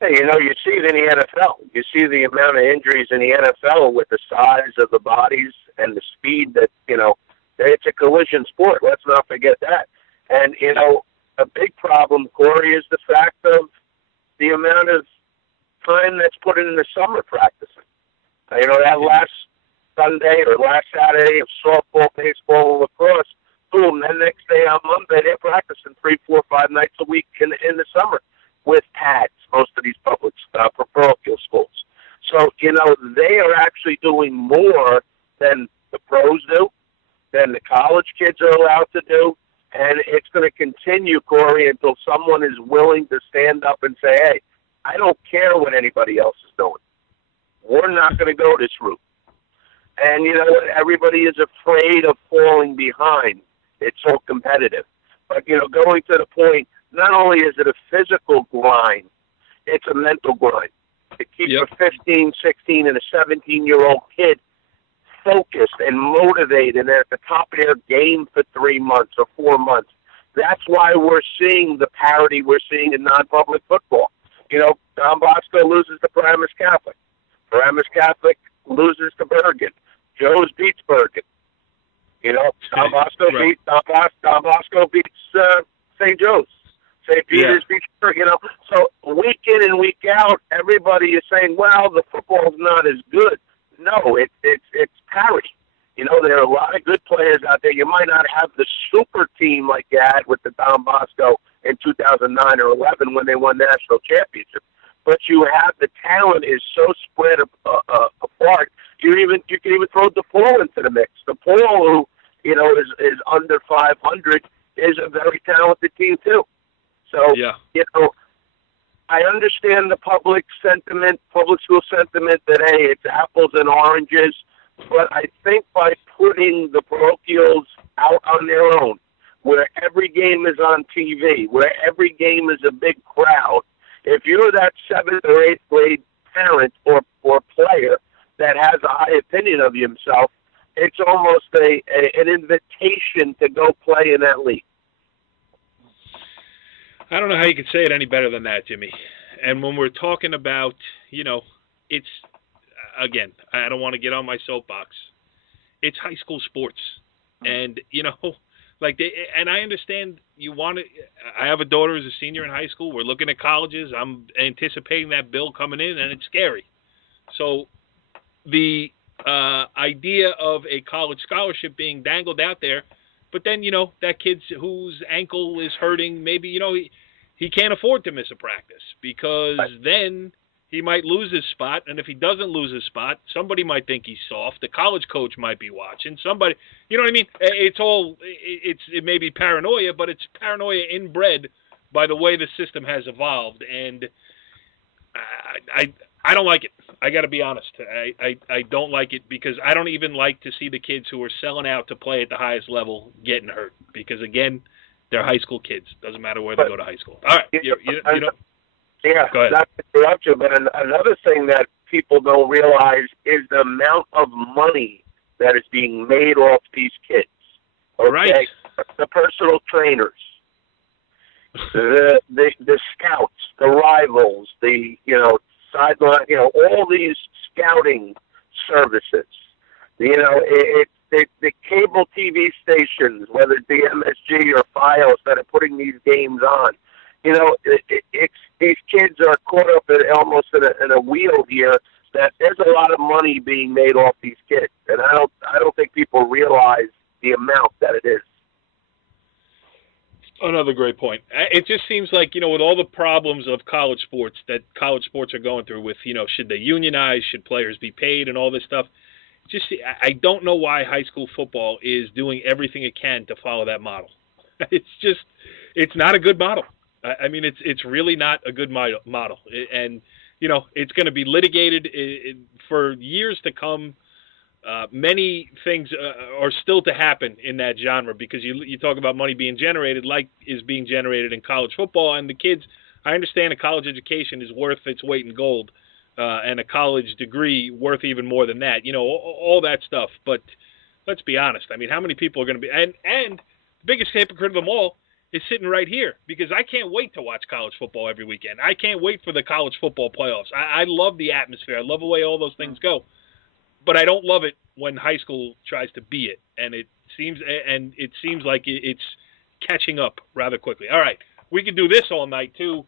Hey, you know, you see it in the NFL. You see the amount of injuries in the NFL with the size of the bodies and the speed that, you know, it's a collision sport. Let's not forget that. And, you know, a big problem, Corey, is the fact of the amount of time that's put in the summer practicing. You know, that last Sunday or last Saturday of softball, baseball, lacrosse, boom, then next day on Monday, they're practicing 3, 4, 5 nights a week in the summer with pads, most of these public parochial schools. So, you know, they are actually doing more than the pros do, than the college kids are allowed to do, and it's going to continue, Corey, until someone is willing to stand up and say, hey, I don't care what anybody else is doing. We're not going to go this route. And, you know, everybody is afraid of falling behind. It's so competitive. But, you know, going to the point, not only is it a physical grind, it's a mental grind. To keep a 15, 16, and a 17-year-old kid focused and motivated and at the top of their game for 3 months or 4 months. That's why we're seeing the parity we're seeing in non-public football. You know, Don Bosco loses to Paramus Catholic. Paramus Catholic loses to Bergen. Joe's beats Bergen. You know, Don Bosco beats St. Joe's. St. Peter's beats Bergen. You know, so week in and week out, everybody is saying, well, the football's not as good. No, it's parity. You know, there are a lot of good players out there. You might not have the super team like you had with the Don Bosco in 2009 or 11 when they won national championship, but you have the talent is so spread apart. You can even throw DePaul into the mix. DePaul, who you know is under 500, is a very talented team too. So you know, I understand the public school sentiment that hey, it's apples and oranges. But I think by putting the parochials out on their own, where every game is on TV, where every game is a big crowd, if you're that 7th or 8th grade parent or player that has a high opinion of himself, it's almost an invitation to go play in that league. I don't know how you could say it any better than that, Jimmy. And when we're talking about, you know, it's, again, I don't want to get on my soapbox. It's high school sports. And, you know, like, and I understand you want to, I have a daughter who's a senior in high school. We're looking at colleges. I'm anticipating that bill coming in, and it's scary. So the idea of a college scholarship being dangled out there. But then, that kid whose ankle is hurting, maybe, he can't afford to miss a practice because then he might lose his spot. And if he doesn't lose his spot, somebody might think he's soft. The college coach might be watching. Somebody, you know what I mean? It may be paranoia, but it's paranoia inbred by the way the system has evolved. And I don't like it. I got to be honest. I don't like it because I don't even like to see the kids who are selling out to play at the highest level getting hurt because, again, they're high school kids. Doesn't matter where they go to high school. All right. Yeah, go ahead. Not to interrupt you, but another thing that people don't realize is the amount of money that is being made off these kids. Okay? Right. The personal trainers, the scouts, the rivals, the sideline, all these scouting services. The cable TV stations, whether it be MSG or FiOS, that are putting these games on. These kids are caught up almost in a wheel here. That there's a lot of money being made off these kids, and I don't think people realize the amount that it is. Another great point. It just seems like, with all the problems of college sports that college sports are going through with, should they unionize, should players be paid and all this stuff. I don't know why high school football is doing everything it can to follow that model. It's not a good model. I mean, it's really not a good model. And, it's going to be litigated for years to come. Many things are still to happen in that genre because you talk about money being generated like is being generated in college football. And the kids, I understand a college education is worth its weight in gold and a college degree worth even more than that, all that stuff. But let's be honest. I mean, how many people are going to be – and the biggest hypocrite of them all is sitting right here because I can't wait to watch college football every weekend. I can't wait for the college football playoffs. I love the atmosphere. I love the way all those things go. But I don't love it when high school tries to be it, and it seems like it's catching up rather quickly. All right, we could do this all night too.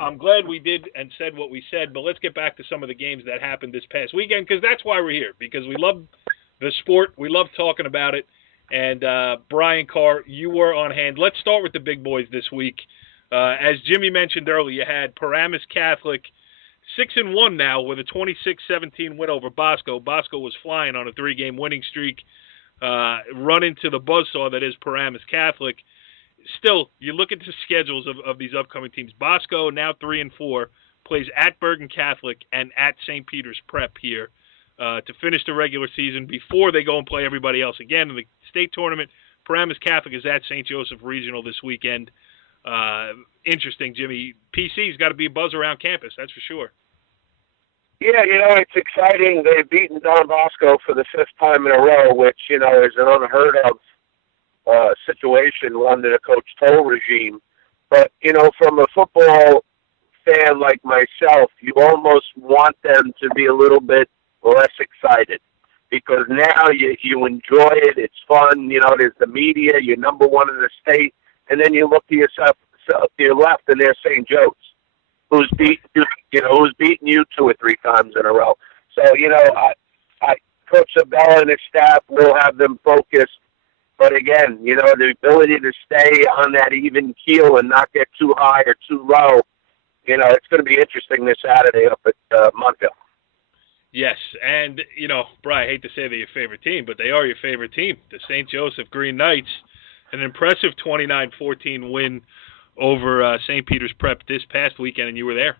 I'm glad we did and said what we said, but let's get back to some of the games that happened this past weekend because that's why we're here, because we love the sport, we love talking about it. And Brian Carr, you were on hand. Let's start with the big boys this week. As Jimmy mentioned earlier, you had Paramus Catholic 6-1 now with a 26-17 win over Bosco. Bosco was flying on a 3-game winning streak, run into the buzzsaw that is Paramus Catholic. Still, you look at the schedules of these upcoming teams. Bosco, now 3-4, plays at Bergen Catholic and at St. Peter's Prep here to finish the regular season before they go and play everybody else again in the state tournament. Paramus Catholic is at St. Joseph Regional this weekend. Interesting, Jimmy. PC's got to be a buzz around campus, that's for sure. Yeah, it's exciting. They've beaten Don Bosco for the 5th time in a row, which, is an unheard of situation under the Coach Toll regime. But, from a football fan like myself, you almost want them to be a little bit less excited because now you enjoy it. It's fun. There's the media. You're number one in the state. And then you look to yourself to your left, and there's St. Joe's, who's beaten you 2 or 3 times in a row. So Coach Sabella and his staff will have them focused. But again, the ability to stay on that even keel and not get too high or too low, it's going to be interesting this Saturday up at Montville. Yes, and Brian, I hate to say they're your favorite team, but they are your favorite team, the St. Joseph Green Knights. An impressive 29-14 win over St. Peter's Prep this past weekend, and you were there.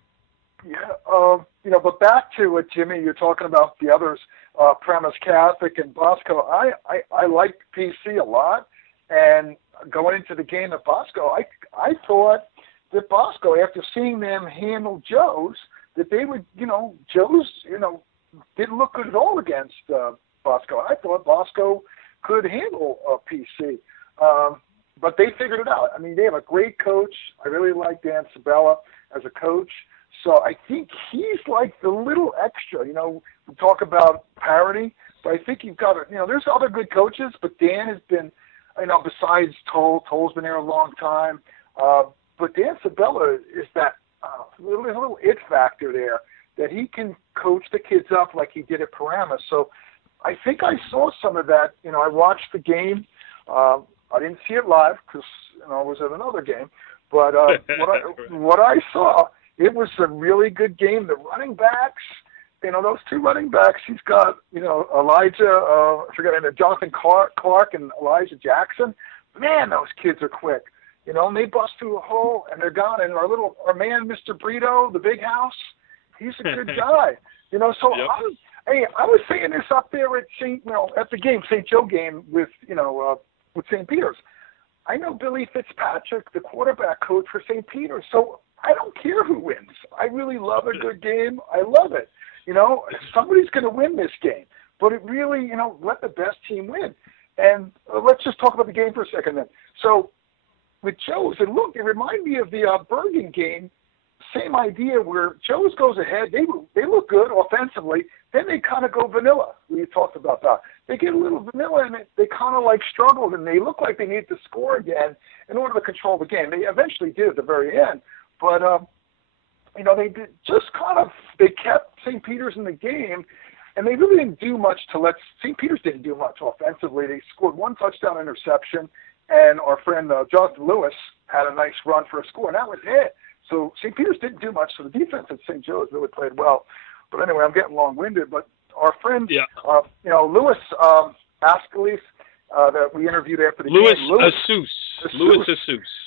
Yeah, but back to what Jimmy, you're talking about the others, Paramus Catholic and Bosco. I like PC a lot, and going into the game at Bosco, I thought that Bosco, after seeing them handle Joe's, that they would, Joe's, didn't look good at all against Bosco. I thought Bosco could handle PC. But they figured it out. I mean, they have a great coach. I really like Dan Sabella as a coach. So I think he's like the little extra. We talk about parity, but I think you've got to, there's other good coaches, but Dan has been, besides Toll's been there a long time. But Dan Sabella is that little it factor there that he can coach the kids up like he did at Paramus. So I think I saw some of that. I watched the game. I didn't see it live because I was at another game. But what I saw, it was a really good game. The running backs, those two running backs, he's got, Elijah, Jonathan Clark and Elijah Jackson. Man, those kids are quick. And they bust through a hole and they're gone. And our man, Mr. Brito, the big house, he's a good guy. So yep. I was saying this up there at at the game, St. Joe game with St. Peter's. I know Billy Fitzpatrick, the quarterback coach for St. Peter's, so I don't care who wins. I really love a good game. I love it. Somebody's going to win this game, but it really, let the best team win. And let's just talk about the game for a second then. So with Joe's, and look, it reminded me of the Bergen game. Same idea where Joe's goes ahead. They look good offensively. Then they kind of go vanilla. We talked about that. They get a little vanilla and they kind of struggled and they look like they need to score again in order to control the game. They eventually did at the very end. But, they did just they kept St. Peter's in the game and they really didn't do much St. Peter's didn't do much offensively. They scored one touchdown interception and our friend Jonathan Lewis had a nice run for a score and that was it. So St. Peter's didn't do much. So the defense at St. Joe's really played well. But anyway, I'm getting long-winded. But our friend, Louis Ascalise, that we interviewed after the game.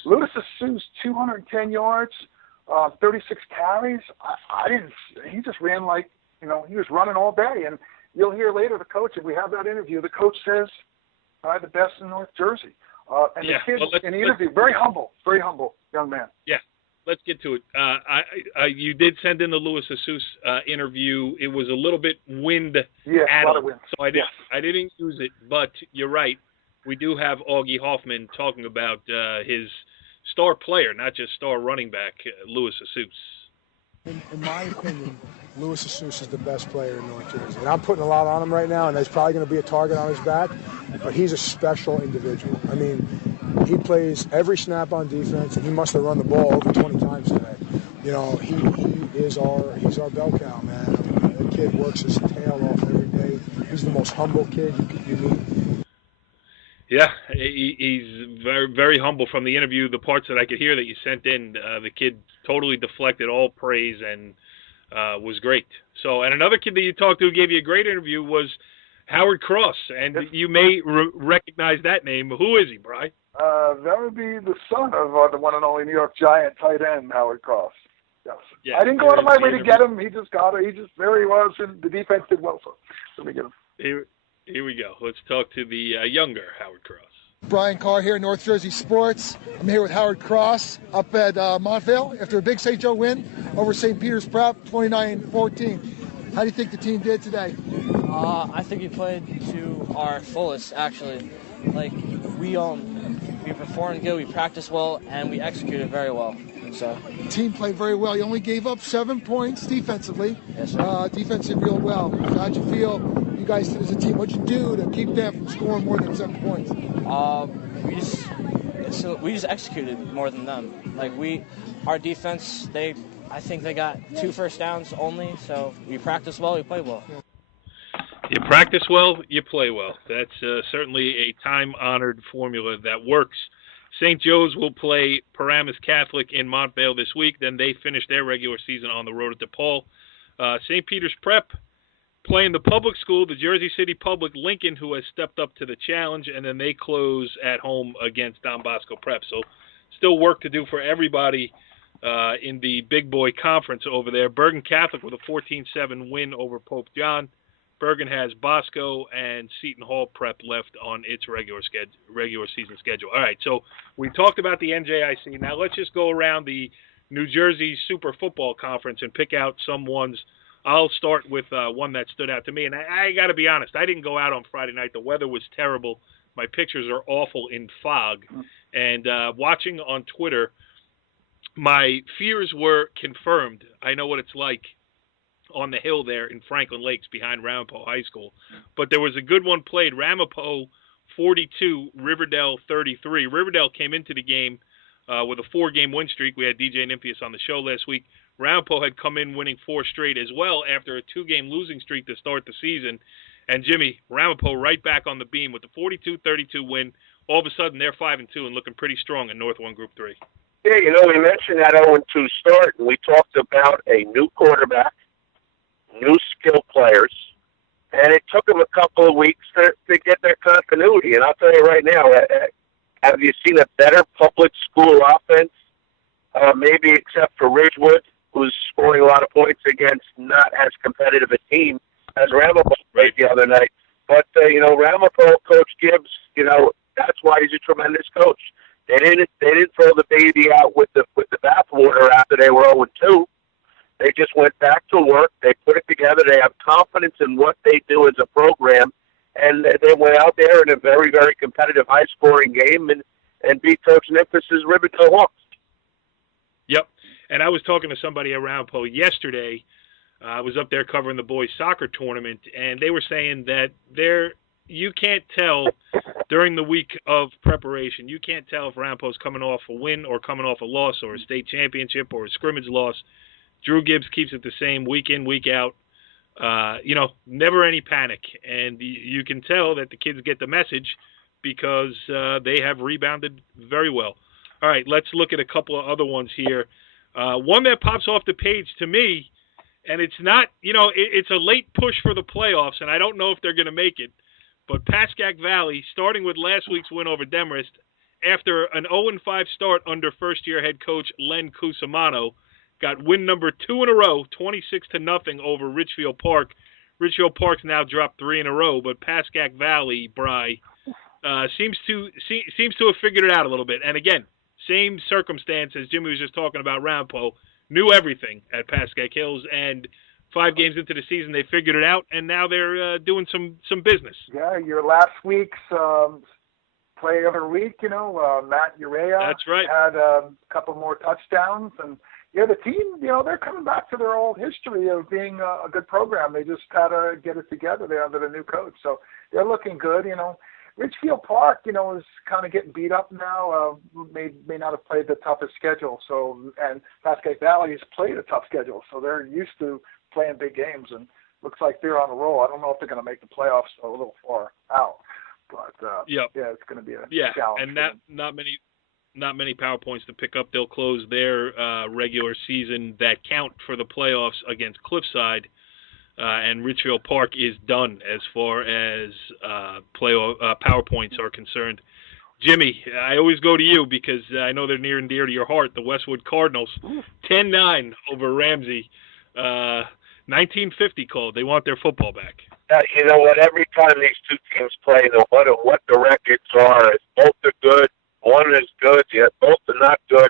Louis Assus, 210 yards, 36 carries. He just ran he was running all day. And you'll hear later the coach, if we have that interview, the coach says, the best in North Jersey. And the kid in the interview, very humble young man. Yeah. Let's get to it. You did send in the Louis Assus interview. It was a little bit wind-addled, a lot of wind. So I didn't use it. But you're right. We do have Augie Hoffman talking about his star player, not just star running back, Louis Assus. In my opinion, Louis Assus is the best player in North Jersey. And I'm putting a lot on him right now, and there's probably going to be a target on his back. But he's a special individual. I mean, he plays every snap on defense, and he must have run the ball over 20 times today. He's our bell cow, man. I mean, the kid works his tail off every day. He's the most humble kid you meet. Yeah, he's very, very humble. From the interview, the parts that I could hear that you sent in, the kid totally deflected all praise and was great. So, and another kid that you talked to who gave you a great interview was Howard Cross, and you may recognize that name. Who is he, Bri? That would be the son of the one and only New York Giant tight end, Howard Cross. Yes. Yeah, I didn't go out of my way to get him. He just got it. There he was, and the defense did well for him. Let me get him. Here we go. Let's talk to the younger Howard Cross. Brian Carr here, North Jersey Sports. I'm here with Howard Cross up at Montvale after a big St. Joe win over St. Peter's Prep, 29-14. How do you think the team did today? I think we played to our fullest, actually. We performed good, we practiced well, and we executed very well. So the team played very well. You only gave up 7 points defensively. Yes, sir. Defense did real well. So how'd you feel, you guys did as a team? What'd you do to keep them from scoring more than 7 points? We just executed more than them. Our defense, I think they got 2 first downs only. So we practiced well, we played well. You practice well, you play well. That's certainly a time-honored formula that works. St. Joe's will play Paramus Catholic in Montvale this week. Then they finish their regular season on the road at DePaul. St. Peter's Prep playing the public school, the Jersey City Public Lincoln, who has stepped up to the challenge, and then they close at home against Don Bosco Prep. So still work to do for everybody in the big boy conference over there. Bergen Catholic with a 14-7 win over Pope John. Bergen has Bosco and Seton Hall Prep left on its regular season schedule. All right, so we talked about the NJIC. Now let's just go around the New Jersey Super Football Conference and pick out some ones. I'll start with one that stood out to me. And I got to be honest, I didn't go out on Friday night. The weather was terrible. My pictures are awful in fog. And watching on Twitter, my fears were confirmed. I know what it's like on the hill there in Franklin Lakes behind Ramapo High School. But there was a good one played. Ramapo 42, Riverdale 33. Riverdale came into the game with a 4-game win streak. We had DJ Nymphius on the show last week. Ramapo had come in winning 4 straight as well after a 2-game losing streak to start the season. And Jimmy, Ramapo right back on the beam with the 42-32 win. All of a sudden, they're 5-2 and looking pretty strong in North 1 Group 3. Yeah, we mentioned that 0-2 start, and we talked about a new quarterback, new skill players, and it took them a couple of weeks to get their continuity. And I'll tell you right now, have you seen a better public school offense? Maybe except for Ridgewood, who's scoring a lot of points against not as competitive a team as Ramapo played the other night. But, Ramapo, Coach Gibbs, that's why he's a tremendous coach. They didn't throw the baby out with the bathwater after they were 0-2. They just went back to work. They put it together. They have confidence in what they do as a program, and they went out there in a very, very competitive, high-scoring game and beat Coach Nymphus's Riverdale Hawks. Yep, and I was talking to somebody at Ramapo yesterday. I was up there covering the boys' soccer tournament, and they were saying that you can't tell during the week of preparation. You can't tell if Ramapo's coming off a win or coming off a loss or a state championship or a scrimmage loss. Drew Gibbs keeps it the same week in, week out. Never any panic. And you can tell that the kids get the message because they have rebounded very well. All right, let's look at a couple of other ones here. One that pops off the page to me, and it's not, it's a late push for the playoffs, and I don't know if they're going to make it. But Pascack Valley, starting with last week's win over Demarest, after an 0-5 start under first-year head coach Len Cusimano, got win number 2 in a row, 26-0 over Richfield Park. Richfield Park's now dropped 3 in a row, but Pascack Valley, Bry, seems to have figured it out a little bit. And again, same circumstance as Jimmy was just talking about. Ramapo knew everything at Pascack Hills, and 5 games into the season, they figured it out, and now they're doing some business. Yeah, your last week's play of the week, Matt Urea That's right. had a couple more touchdowns. And, the team, they're coming back to their old history of being a good program. They just got to get it together there under the new coach. So they're looking good, Richfield Park, is kind of getting beat up now. May not have played the toughest schedule. So, and Pascack Valley has played a tough schedule, so they're used to playing big games, and looks like they're on a roll. I don't know if they're going to make the playoffs a little far out, but it's going to be a challenge. And not many PowerPoints to pick up. They'll close their regular season that count for the playoffs against Cliffside. And Richfield Park is done as far as PowerPoints are concerned. Jimmy, I always go to you because I know they're near and dear to your heart. The Westwood Cardinals, 10-9 over Ramsey. 1950 called. They want their football back. You know what? Every time these two teams play, no matter what the records are, if both are good, one is good, yet both are not good,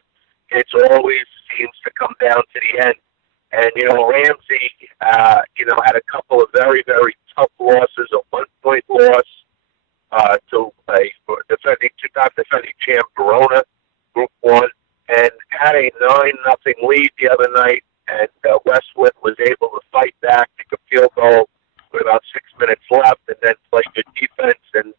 it always seems to come down to the end. And, Ramsey, had a couple of very, very tough losses, a 1-point loss to a two-time defending champ, Verona, Group 1, and had a 9-0 lead the other night, and Westwood was able to fight back, take a field goal with about 6 minutes left, and then play good defense. And,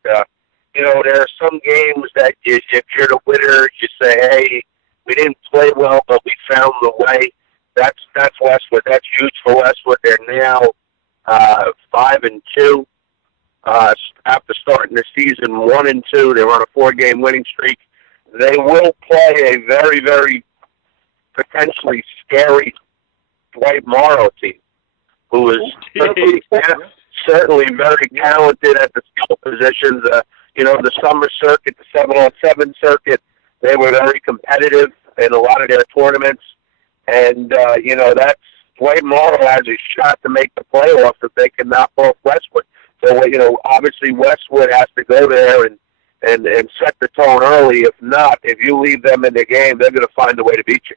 there are some games that if you're the winner, you say, hey, we didn't play well, but we found the way. That's Westwood. That's huge for Westwood. They're now 5-2 after starting the season 1-2. They're on a 4-game winning streak. They will play a very, very potentially scary Dwight Morrow team, who is certainly very talented at the skill positions. The summer circuit, the 7-on-7 circuit, they were very competitive in a lot of their tournaments. And, that's Dwight Morrow has a shot to make the playoffs if they can knock off Westwood. So, obviously Westwood has to go there and set the tone early. If not, if you leave them in the game, they're going to find a way to beat you.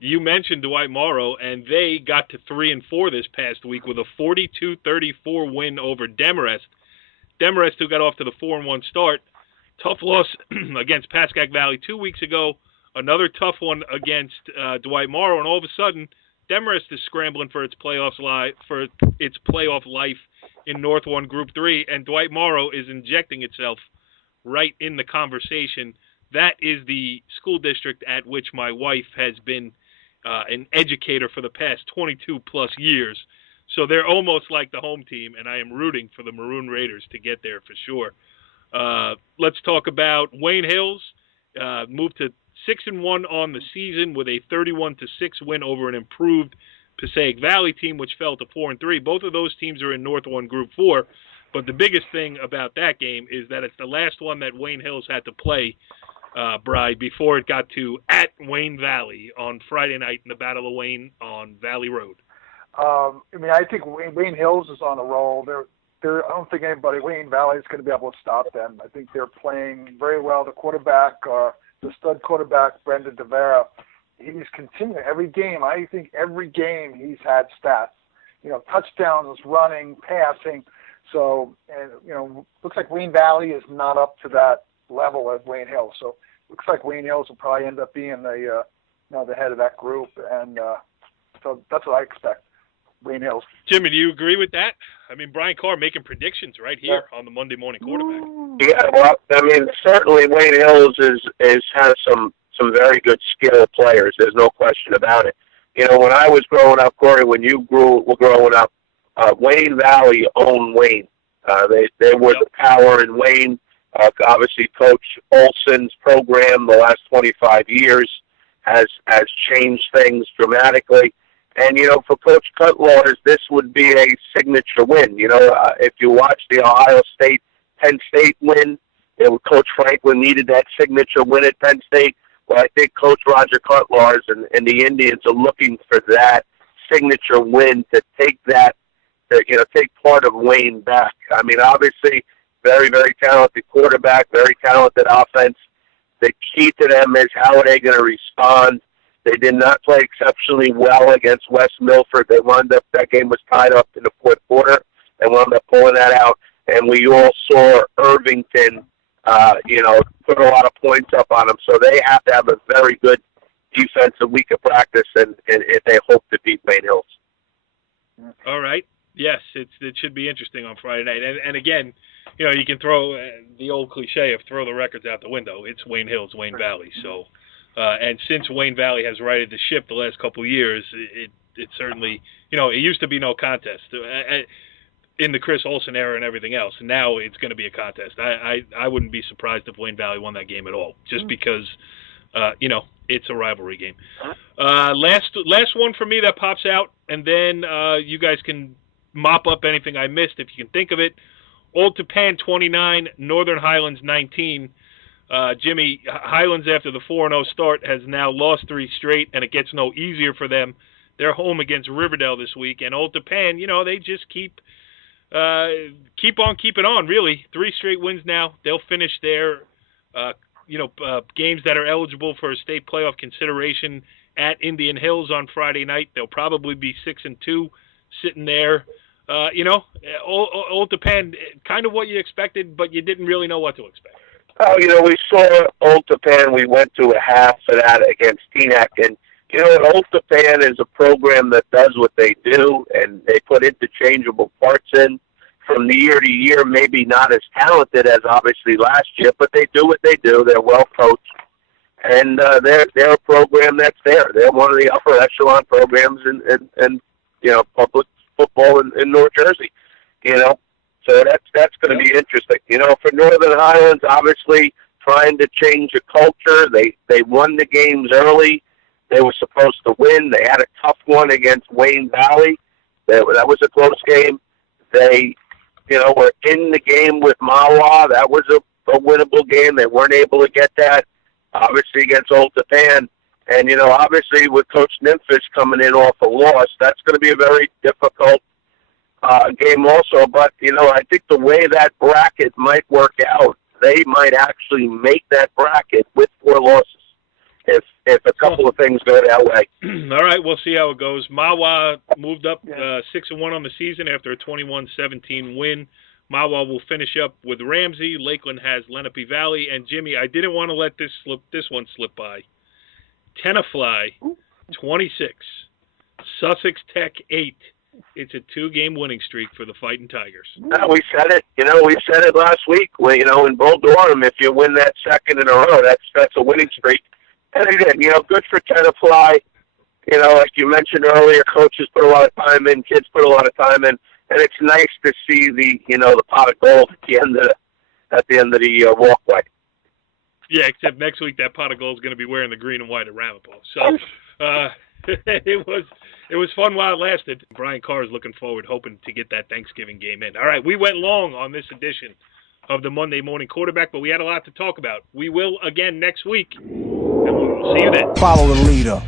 You mentioned Dwight Morrow, and they got to 3-4 this past week with a 42-34 win over Demarest. Demarest, who got off to the 4-1 start, tough loss against Pascack Valley 2 weeks ago. Another tough one against Dwight Morrow, and all of a sudden, Demarest is scrambling for its playoff life in North 1 Group 3, and Dwight Morrow is injecting itself right in the conversation. That is the school district at which my wife has been an educator for the past 22-plus years. So they're almost like the home team, and I am rooting for the Maroon Raiders to get there for sure. Let's talk about Wayne Hills. Moved to 6-1 on the season with a 31-6 win over an improved Passaic Valley team, which fell to 4-3. Both of those teams are in North 1 Group 4. But the biggest thing about that game is that it's the last one that Wayne Hills had to play, Bri, before it got to at Wayne Valley on Friday night in the Battle of Wayne on Valley Road. I think Wayne Hills is on a roll. I don't think Wayne Valley is going to be able to stop them. I think they're playing very well. The quarterback, the stud quarterback, Brendan DeVera, he's continuing every game. I think every game he's had stats. Touchdowns, running, passing. So, looks like Wayne Valley is not up to that level as Wayne Hills. So, looks like Wayne Hills will probably end up being the head of that group, and so that's what I expect. Wayne Hills. Jimmy, do you agree with that? Brian Carr making predictions right here on the Monday Morning Quarterback. Yeah, well, certainly Wayne Hills has some very good skilled players. There's no question about it. When I was growing up, Corey, when you were growing up, Wayne Valley owned Wayne. They were the power in Wayne. Obviously, Coach Olson's program the last 25 years has changed things dramatically. And, for Coach Cutlaws, this would be a signature win. If you watch the Ohio State, Penn State win, Coach Franklin needed that signature win at Penn State. Well, I think Coach Roger Cutlaws and the Indians are looking for that signature win to take that, take part of Wayne back. Obviously, very, very talented quarterback, very talented offense. The key to them is how are they going to respond. They did not play exceptionally well against West Milford. They wound up, that game was tied up in the fourth quarter, and wound up pulling that out. And we all saw Irvington, put a lot of points up on them. So they have to have a very good defensive week of practice, and if they hope to beat Wayne Hills. All right. Yes, it should be interesting on Friday night. And again, you can throw the old cliche of throw the records out the window. It's Wayne Hills, Wayne Valley. So, and since Wayne Valley has righted the ship the last couple of years, it certainly, it used to be no contest in the Chris Olson era and everything else. Now it's going to be a contest. I wouldn't be surprised if Wayne Valley won that game at all, just because, it's a rivalry game. Last one for me that pops out, and then you guys can mop up anything I missed if you can think of it. Old Tappan 29, Northern Highlands 19. Jimmy, Highlands after the 4-0 start has now lost 3 straight, and it gets no easier for them. They're home against Riverdale this week, and Old Tappan, they just keep on keeping on, really. 3 straight wins now. They'll finish their, games that are eligible for a state playoff consideration at Indian Hills on Friday night. They'll probably be 6-2 sitting there. Old Tappan, kind of what you expected, but you didn't really know what to expect. Oh, we saw Old Tappan. We went to a half of that against Teaneck, and Old Tappan is a program that does what they do, and they put interchangeable parts in from year to year. Maybe not as talented as obviously last year, but they do what they do. They're well coached, and they're a program that's there. They're one of the upper echelon programs in public football in North Jersey. So that's going to be interesting. For Northern Highlands, obviously trying to change the culture. They won the games early. They were supposed to win. They had a tough one against Wayne Valley. That was a close game. They, were in the game with Mawa. That was a winnable game. They weren't able to get that, obviously, against Old Tappan. And, obviously with Coach Nimfish coming in off a loss, that's going to be a very difficult game also. But, I think the way that bracket might work out, they might actually make that bracket with 4 losses if a couple of things go that way. All right, we'll see how it goes. Mawa moved up 6-1 on the season after a 21-17 win. Mawa will finish up with Ramsey. Lakeland has Lenape Valley. And, Jimmy, I didn't want to let this one slip by. Tenafly, 26. Sussex Tech, 8. It's a 2-game winning streak for the Fighting Tigers. We said it. We said it last week. In Bull Durham, if you win that second in a row, that's a winning streak. And again, good for Tenafly. You know, like you mentioned earlier, coaches put a lot of time in, kids put a lot of time in, and it's nice to see the pot of gold at the end of the walkway. Yeah, except next week that pot of gold is going to be wearing the green and white at Ramapo. So it was fun while it lasted. Brian Carr is looking forward, hoping to get that Thanksgiving game in. All right, we went long on this edition of the Monday Morning Quarterback, but we had a lot to talk about. We will again next week, and we'll see you then. Follow the leader.